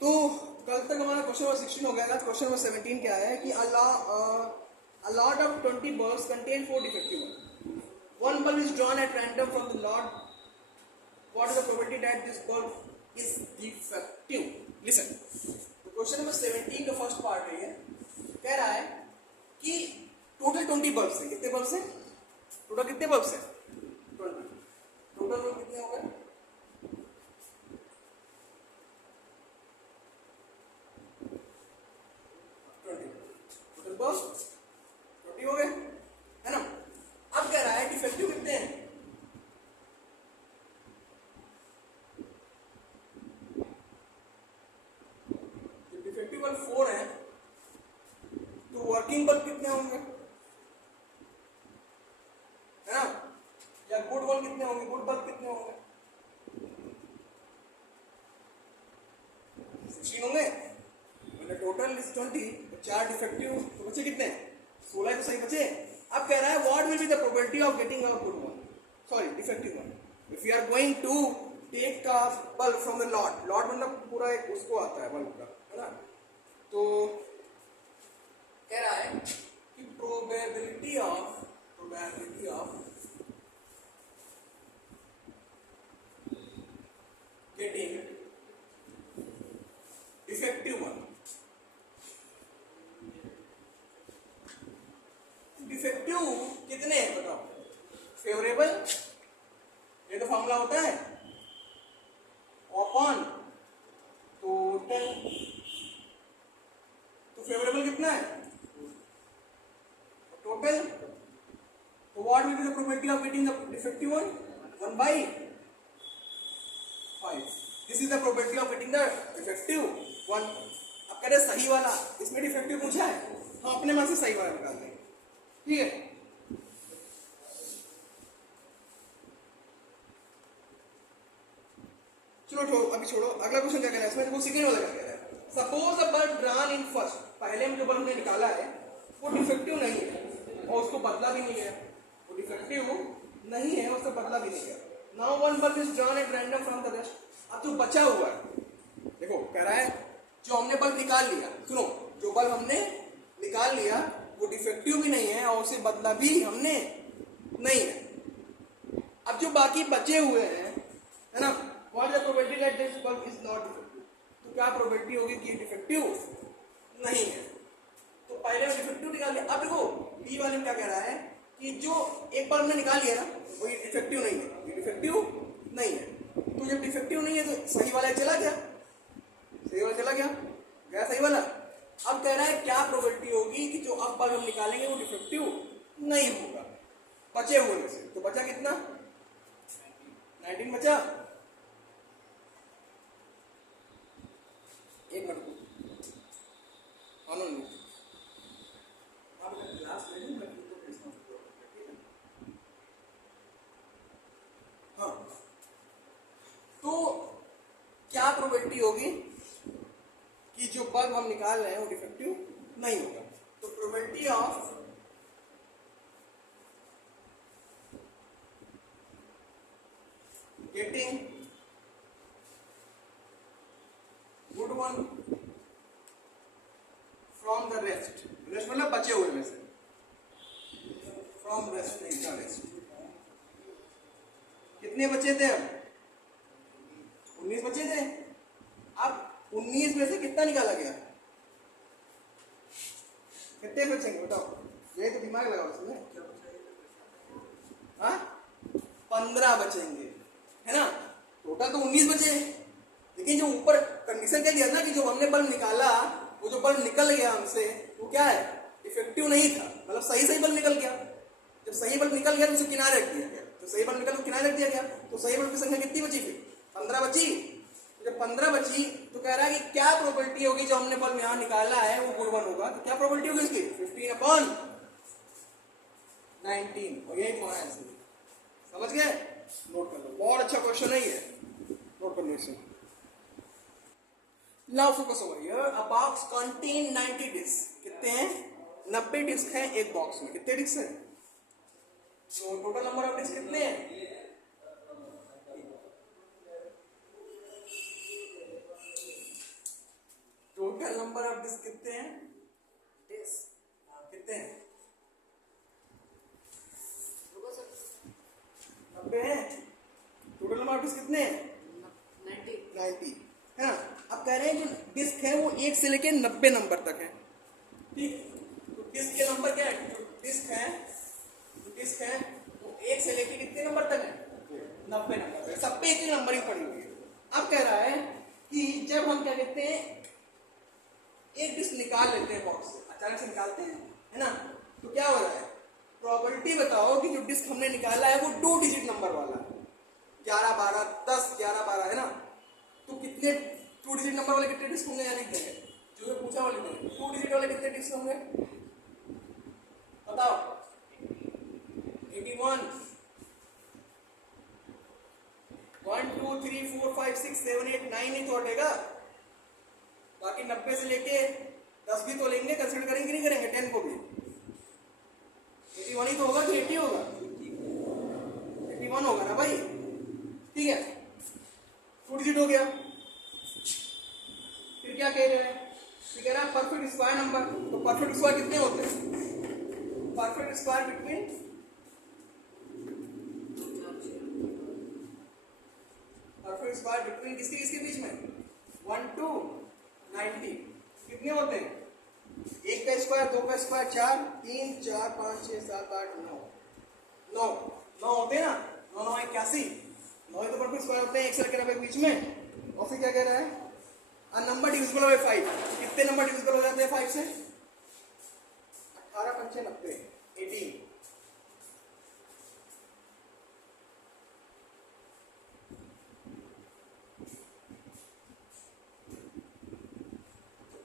तो कल तक हमारा क्वेश्चन नंबर 16 हो गया था। क्वेश्चन नंबर 17 क्या है कि a lot of 20 balls contain 4 defective ones. One ball is drawn at random from the lot. What is the probability that this ball is defective? Listen. तो क्वेश्चन नंबर 17 का first part है ये, कह रहा है कि टोटल 20 बल्ब्स है। कितने बल्ब्स हैं? टोटल कितने बल्ब्स हैं? 20। टोटल बल्ब कितने हो गए? 20 हो गए, है ना। अब कह रहा है डिफेक्टिव कितने हैं? जब डिफेक्टिव बल्ब 4 है तो वर्किंग बल्ब कितने होंगे, है ना। या गुड बल्ब कितने होंगे? गुड बल्ब कितने होंगे? 16 होंगे। टोटल इज 20, 4 डिफेक्टिव, तो बचे कितने? 16 तो सही बचे। अब कह रहा है what will be the probability of getting a good one, sorry defective one, if you are going to take a bulb from the lot. Lot मतलब पूरा एक उसको आता है बल्ब का, है ना। तो कह रहा है कि probability of getting defective one. Defective कितने हैं बताओ? फेवरेबल, ये तो फॉर्मूला होता है, अपॉन टोटल। तो फेवरेबल कितना है? टोटल। तो what will be the probability of getting the defective one? 1/5। This is the probability of getting the defective one. अब कह रहे सही वाला, इसमें डिफेक्टिव पूछा है, हम अपने मन से सही वाला निकाल देंगे, ठीक है। चलो अभी छोड़ो, अगला क्वेश्चन क्या कह रहा है इसमें? देखो सेकंड वाला क्या कह रहा है। Suppose a bulb drawn in first, पहले में जो बल्ब ने निकाला है वो डिफेक्टिव नहीं है और उसको बदला भी नहीं है, वो डिफेक्टिव नहीं है, उससे बदला भी नहीं है। Now one bulb is drawn at random from the rest. अब जो बचा हुआ है, देखो कह रहा है जो हमने बल्ब निकाल लिया, सुनो, जो बल्ब हमने निकाल लिया वो डिफेक्टिव भी नहीं है और उसे बदला भी हमने नहीं है। अब जो बाकी बचे हुए हैं, है ना, what is the probability that this bulb is not defective? तो क्या प्रोबेबिलिटी होगी कि डिफेक्टिव नहीं है? तो पहले डिफेक्टिव निकाल लिया। अब देखो बी वाले में क्या कह रहा है कि जो एक बल्ब ने निकाल लिया ना वो ये डिफेक्टिव नहीं है, ये डिफेक्टिव नहीं है। तो जब डिफेक्टिव नहीं है तो सही वाला चला गया, सही वाला चला गया, गया सही वाला। अब कह रहा है क्या प्रोबेबिलिटी होगी कि जो अब बल्ब हम निकालेंगे वो डिफेक्टिव नहीं होगा बचे हुए में से। तो बचा कितना? 19 बचा। एक मिनट हाँ, तो क्या प्रोबेबिलिटी होगी कि जो बल्ब हम निकाल रहे हैं वो डिफेक्टिव नहीं होगा? तो probability of getting good one from the rest, rest मतलब बचे हुए में से, फ्रॉम रेस्ट नहीं का रेस्ट। कितने बचे थे? अब 19 बचे थे। अब 19 में से कितना निकाला गया? कितने बचेंगे बताओ? ये तो दिमाग लगाओ इसमें। हाँ, 15 बचेंगे, है ना। टोटल तो 19 बचे, लेकिन जो ऊपर कंडीशन क्या दिया ना कि जो हमने बल्ब निकाला वो जो बल्ब निकल गया हमसे वो क्या है? डिफेक्टिव नहीं था, मतलब सही सही बल्ब निकल गया। जब सही बल्ब निकल गया तो उसे किनारे रख दिया गया, तो सही बल्ब निकल तो किनारे रख दिया गया। तो सही बल्ब की संख्या कितनी बची? फिर 15 बची। जब 15 बची तो कह रहा है कि क्या प्रोबेबिलिटी होगी जो हमने बल्ब यहां निकाला है वो गुड वन होगा? तो क्या प्रोबेबिलिटी होगी इसकी? 15/19। और यही तुम्हारा आंसर, समझ गए? नोट कर लो, बहुत अच्छा क्वेश्चन है ये, नोट कर लो इसे। Now focus over here. A box contain 90 disc. कितने हैं? 90 डिस्क हैं एक बॉक्स में। कितने डिस्क हैं? तो टोटल नंबर ऑफ डिस्क कितने हैं? टोटल नंबर ऑफ डिस्क कितने हैं? कितने हैं? 90 हैं। टोटल नंबर ऑफ डिस्क कितने हैं? 90 है ना। अब कह रहे हैं जो डिस्क है वो 1 से लेके 90 नंबर तक है। ठीक, तो डिस्क के नंबर क्या है? जो डिस्क है वो 1 से लेके कितने नंबर तक है? 90 नंबर। सब पे एक ही नंबर ही पड़ी हुई है। अब कह रहा है कि जब हम क्या कहते हैं एक डिस्क निकाल लेते हैं बॉक्स से, अचानक से निकालते हैं, है ना, तो क्या हो रहा है? प्रोबेबिलिटी बताओ कि जो डिस्क हमने निकाला है वो 2 डिजिट नंबर वाला है, 11 12 10 11 12 है ना। तो कितने 2 डिजिट नंबर वाले कितने डिस्क होंगे? यानी कि जो पूछा वाले 2 डिजिट वाले कितने डिस्क होंगे बताओ? 81 1 2 3 4 5 6 7 8 9 ही तो हटेगा, बाकी 90 से लेके 10 भी तो लेंगे, कंसिडर करेंगे नहीं करेंगे 10 को भी? 81 ही तो होगा कि 80 होगा? 81 होगा ना भाई। ठीक है, 2 डिजिट हो गया। फिर क्या कह रहे हैं? फिर कह रहा है परफेक्ट स्क्वायर नंबर। तो परफेक्ट स्क्वायर कितने होते हैं? परफेक्ट स्क्वायर बिटवीन किसके किसके बीच में? 1 to 90 कितने होते हैं? 1 का स्क्वायर, 2 का स्क्वायर 4, 3 4 5 6 7 8 9 होते हैं ना। 9 9 81 9 तो परफेक्ट स्क्वायर होते हैं 1 से लेकर 90 के बीच में। और फिर क्या कह रहा है? A number divisible by 5। कितने नंबर डिविजिबल हो जाते हैं 5 से? 18 5 90 18।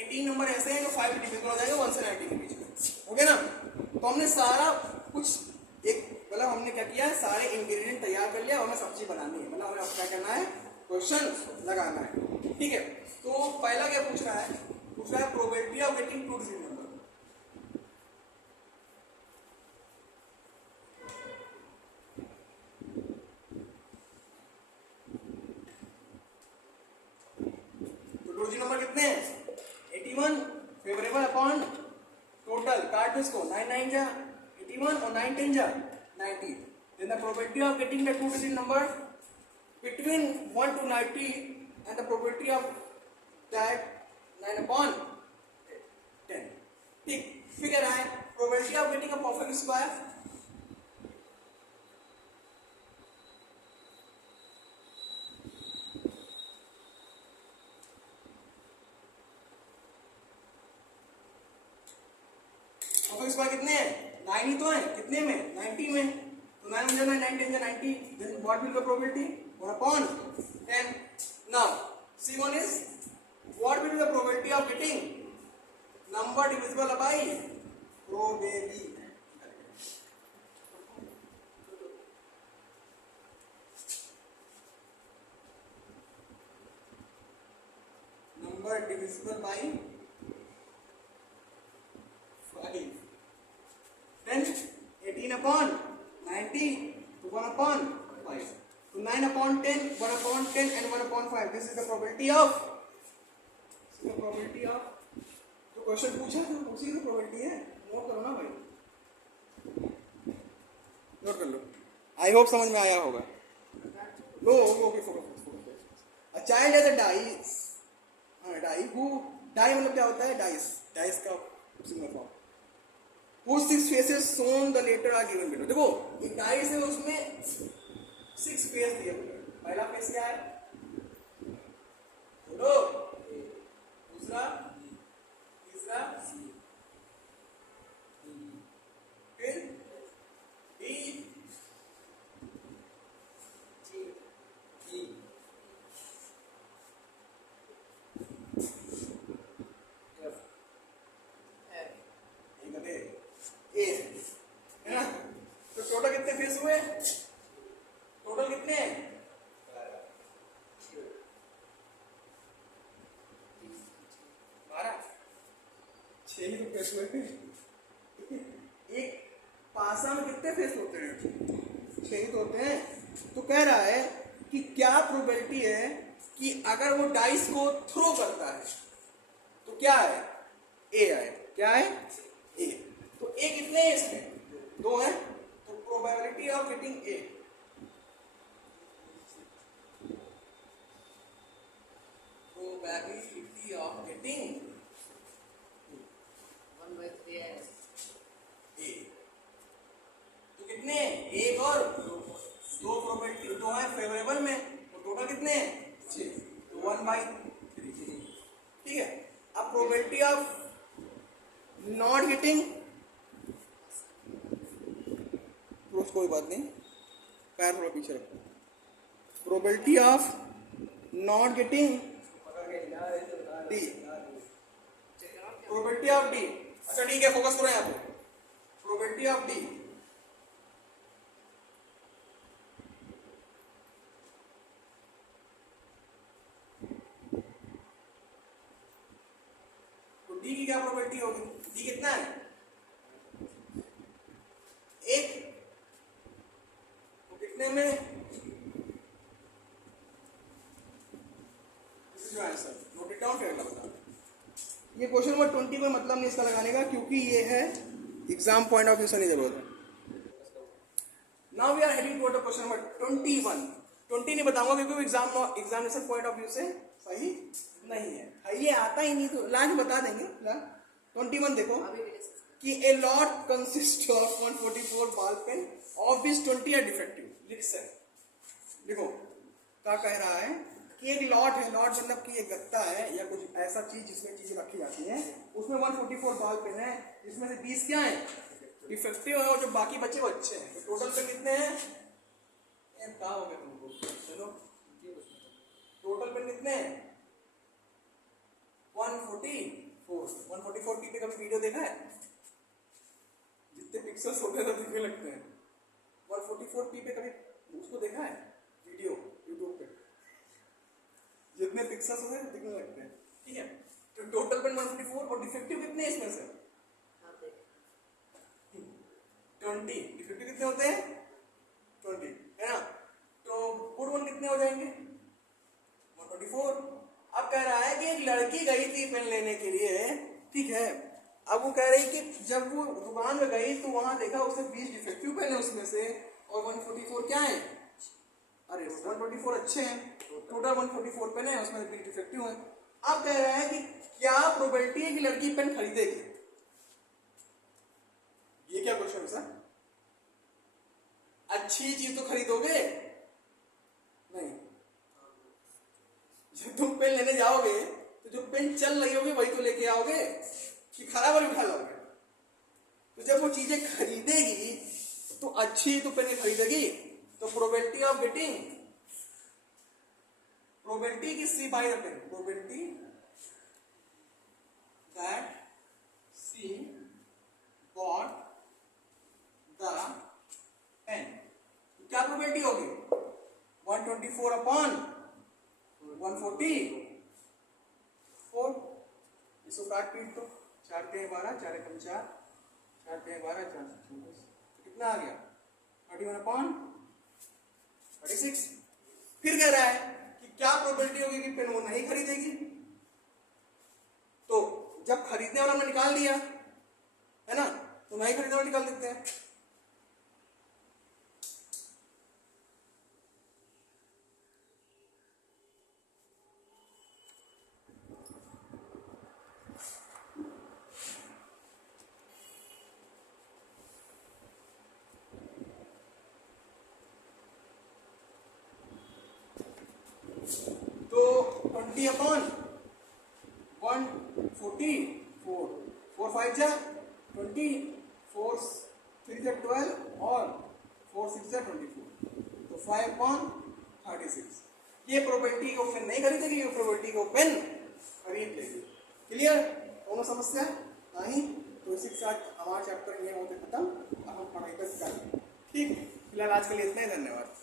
18 नंबर ऐसे हैं जो 5 डिविजिबल हो जाएंगे 1 से 90 के बीच में। ओके ना। तो हमने सारा कुछ एक मतलब हमने क्या किया है, सारे इंग्रेडिएंट तैयार कर लिया, हमें सब्जी बनानी है, मतलब हमें क्या करना है? क्वेश्चन लगाना है। ठीक है, तो पहला क्या पूछ रहा है? पूछ रहा है probability of getting 2 digit number. तो 2 डिजिट नंबर कितने हैं? 81 फेवरेबल अपॉन टोटल। काट दो इसको, 9 9 जा 81 और 9 10 जा 90। Then the probability of getting the 2 digit number between 1 to 90 and the probability of that 9 upon 10. ठीक, फिगर है probability of getting a perfect square. perfect square कितने हैं? 9 ही तो है। कितने में? 90 में। तो 9 9 9 10 90. Then what will be the probability? 1 upon 10. Now C1 is what will be the probability of getting number divisible by probability. Number divisible by 5. Then 18 upon 90 to 1 upon 5. So 9 upon 10, 1 upon 10 and 1 upon 5. This is the probability of. तो question पूछा था उसी की probability है। Note करो ना भाई, note कर लो। आई होप समझ में आया होगा। लो okay focus. A child has a dice. Die मतलब क्या होता है? डाइस का single form. Whose 6 faces shown the later are given below. देखो एक डाइस है, उसमें 6 फेस दिए हुए हैं। पहला फेस क्या है? बोलो। दूसरा, तीसरा, फिर डी, है ना। तो टोटल कितने फेस हुए? टोटल कितने हैं? 12 6 ही तो फेस हुए थे। एक पासा में कितने फेस होते हैं? 6 ही तो होते हैं। तो कह रहा है कि क्या प्रोबेबिलिटी है कि अगर वो डाइस को थ्रो करता है तो क्या है, ए आए, क्या है, ए। तो ए कितने हैं इसमें, 2 हैं, तो probability of getting a, probability of getting 1/3 है। ए, तो कितने, एक और दो प्रोबेबिलिटी, 2 है फेवरेबल में, तो टोटल कितने हैं, 6, तो 1/3। ठीक है। अब प्रोबेबिलिटी ऑफ नॉट गेटिंग, कोई बात नहीं, पैर थोड़ा पीछे रखो, probability of not getting D, probability of D, अच्छा ठीक है, फोकस करो यहाँ पे, प्रोबेबिलिटी ऑफ डी, तो डी की क्या प्रोबेबिलिटी होगी, डी कितना है, 1, तो कितने में, this is your answer, note it down, फिर बताओ। ये क्वेश्चन नंबर 20 में मतलब नहीं इसका लगाने का, क्योंकि ये है एग्जाम पॉइंट ऑफ व्यू से नहीं जरूरत है। Now we are heading toward question number 21। 20 नहीं बताऊंगा क्योंकि एग्जामिनेशन पॉइंट ऑफ व्यू से सही नहीं है, ये आता ही नहीं, तो लास्ट बता देंगे। 21 देखो कि a lot consist of 144 ball pen, of which 20 are defective. देखो क्या कह रहा है कि एक लॉट है, लॉट मतलब कि एक गत्ता है या कुछ ऐसा चीज जिसमें चीजें रखी जाती हैं, उसमें 144 बॉल पेन है, जिसमें से 20 क्या है, डिफेक्टिव है, और जो बाकी बचे वो अच्छे हैं। तो टोटल पेन कितने हैं, क्या हो गया तुमको, चलो टोटल पेन कितने हैं, 144। 144 की पे कभी वीडियो देखा है, जितने पिक्सल्स होते हैं तो दिखने लगते हैं। 144 पी पे कभी उसको देखा है वीडियो यूट्यूब पे, जितने पिक्सल्स होते हैं दिखने लगते हैं। ठीक है, तो टोटल पेन 144 और डिफेक्टिव कितने हैं इसमें से, 20। डिफेक्टिव कितने होते हैं, 20 है ना, तो गुड वन कितने हो जाएंगे, 124। अब कह रहा है कि एक लड़की गई थी पेन लेने के लिए, ठीक है, अब वो कह रही कि जब वो दुकान में गई तो वहां देखा उसने 20 डिफेक्टिव पेन है उसमें से, और 144 क्या है, अरे 124 अच्छे हैं, टोटल 144 पेन है, उसमें 20 डिफेक्टिव है। अब कह रहा है कि क्या प्रोबेबिलिटी है कि लड़की पेन खरीदेगी, ये क्या क्वेश्चन है सर, अच्छी चीज तो खरीदोगे नहीं, जब तुम पेन लेने जाओगे तो जो पेन चल रही होगी वही तो लेके आओगे, कि खराब वाली उठा लोगे। तो जब वो चीजें खरीदेगी तो अच्छी तो पेन खरीदेगी, तो प्रोबेबिलिटी ऑफ गेटिंग, प्रोबेबिलिटी की C buy the pen, probability that C bought the pen, क्या प्रोबेबिलिटी होगी, 124 अपॉन 144, इसको काट पीट दो, 4 के 12, 4 कम 4, 4 के 12, 4 24, तो कितना आ गया, 31 अपॉन 36। फिर कह रहा है कि क्या प्रोबेबिलिटी होगी कि पेन वो नहीं खरीदेगी, तो जब खरीदने वाला हमने निकाल दिया है ना, तो नहीं खरीदने वाला निकाल देते हैं। तो 20 अपॉन 144, 4 5 जा 20, 4 3 जा 12 और 4 6 जा 24, तो 5 अपॉन 36। ये प्रोबेबिलिटी को पेन नहीं खरीदेगी, ये प्रोबेबिलिटी को पेन खरीद लेगी। क्लियर, दोनों समस्या नहीं, तो इसी के साथ हमारा चैप्टर ये होते खत्म। अब हम पढ़ाई पर जाएंगे। ठीक, फिलहाल आज के लिए इतना ही, धन्यवाद।